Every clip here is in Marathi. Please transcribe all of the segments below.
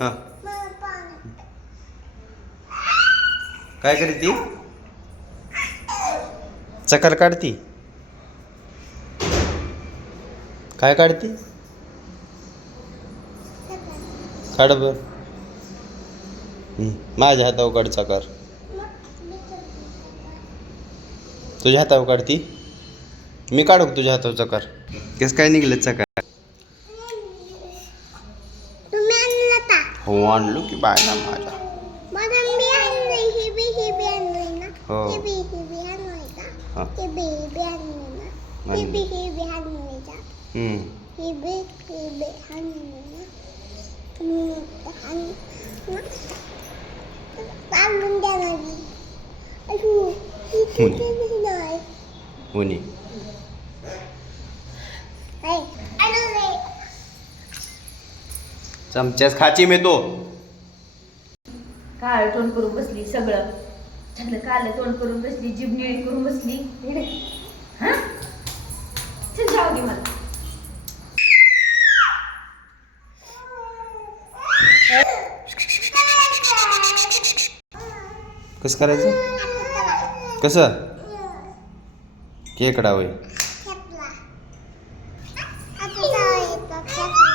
हां. काय करते? चकल काढती? काय काढती? काढ बर. माझ्या हातावर काढ चकार. तुझ्या हातावर काढती? मी काढू तुझ्या हातावर चकार? केस काय निघले चकर? आणलं का? हो. आणलो की बाय ना. माझ्या ही बी ही बी आणलंय ना हो. ही बी ही बी आणलंय हा. का ही बी ही बी आणलंय ना ही बी ही बी आणलंय का हं. ही बी ही बी आणलंय ना हम्म, आण- ना. आणून द्या ना बी. अजून ही किती बी नाही उनी ऐ, आणलंय. चमच्यास खाची मी तो. काळ तोंड करून बसली सगळं. काल तोंड करून बसली जीभ निळी करून बसली. हा? चल जाऊ दे मला. कसं करायचं? कसं? केकडा होय खेपला. आता जाऊ येतो, खेपला.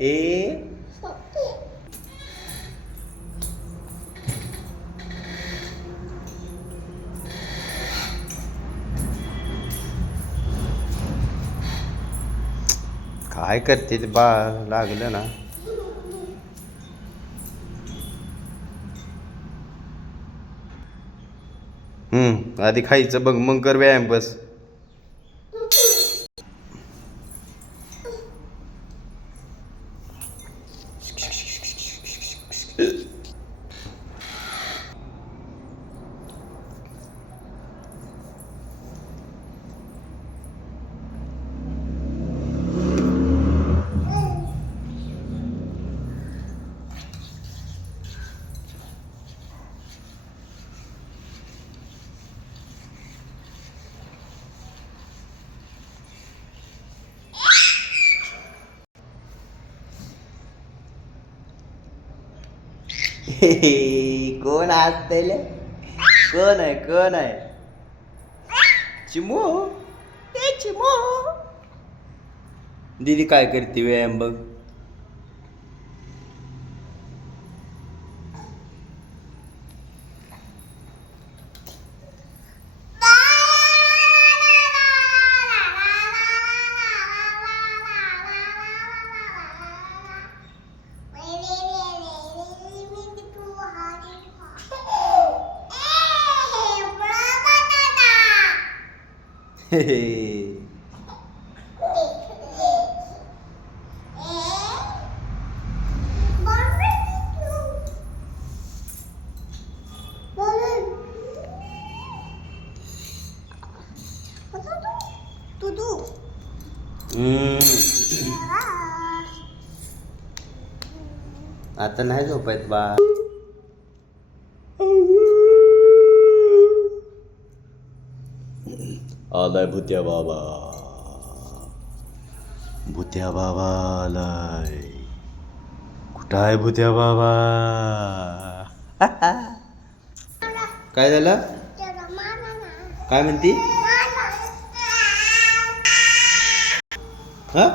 ए काय करते ते बा लागलं ना. हम्म आधी खायचं बघ मग कर व्यायाम बस. कोण असतले कोण आहे कोण आहे? चिमू? ए चिमू. दीदी काय करते व्यायाम बघ? आता नाही झोपायत बा. आलाय भुत्या बाबा. भुत्या बाबा आलाय. कुठं आहे भूत्या बाबा? काय झालं? काय म्हणती? हा?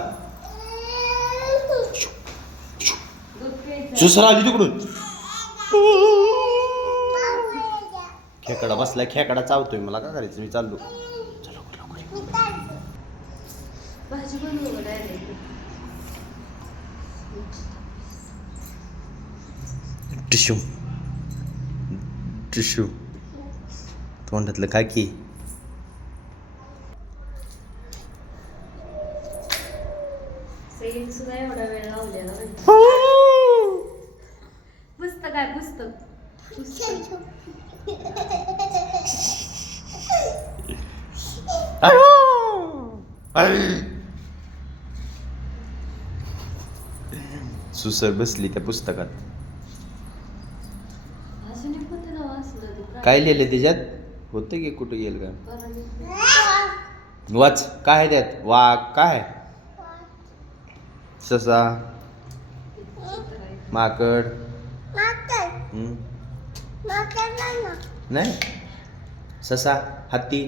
दुसरा आली तिकडून. खेकडा बसलाय खेकडा चावतोय मला काय करायचं? मी चाललो चलो लवकर मी काढतो. बनवू डायरेक्ट टिश्यू. टिश्यू. तोंडातलं खा की? सुद्धा एवढा वेळ लावलेला म्हणजे. पुस्तक आहे पुस्तक. पुस्तक सुसर बसली त्या पुस्तकात. काय लिहिले त्याच्यात? होतं की कुठं गेल का. वाच. काय आहे त्यात? वाघ काय ससा. माकड. नाही ना नाही. ससा हत्ती.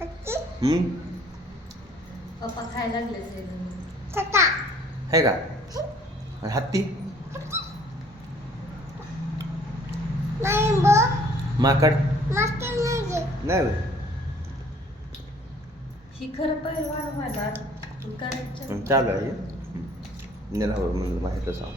हत्ती हम्म. पप्पा खायला लागले आहे का? हत्ती? नाही बो. माकड? माकड नाही होय. ही खरं पहिलं वाढवायला करायचं हं, चालू आहे. नेला म्हणलं माहिती सांग.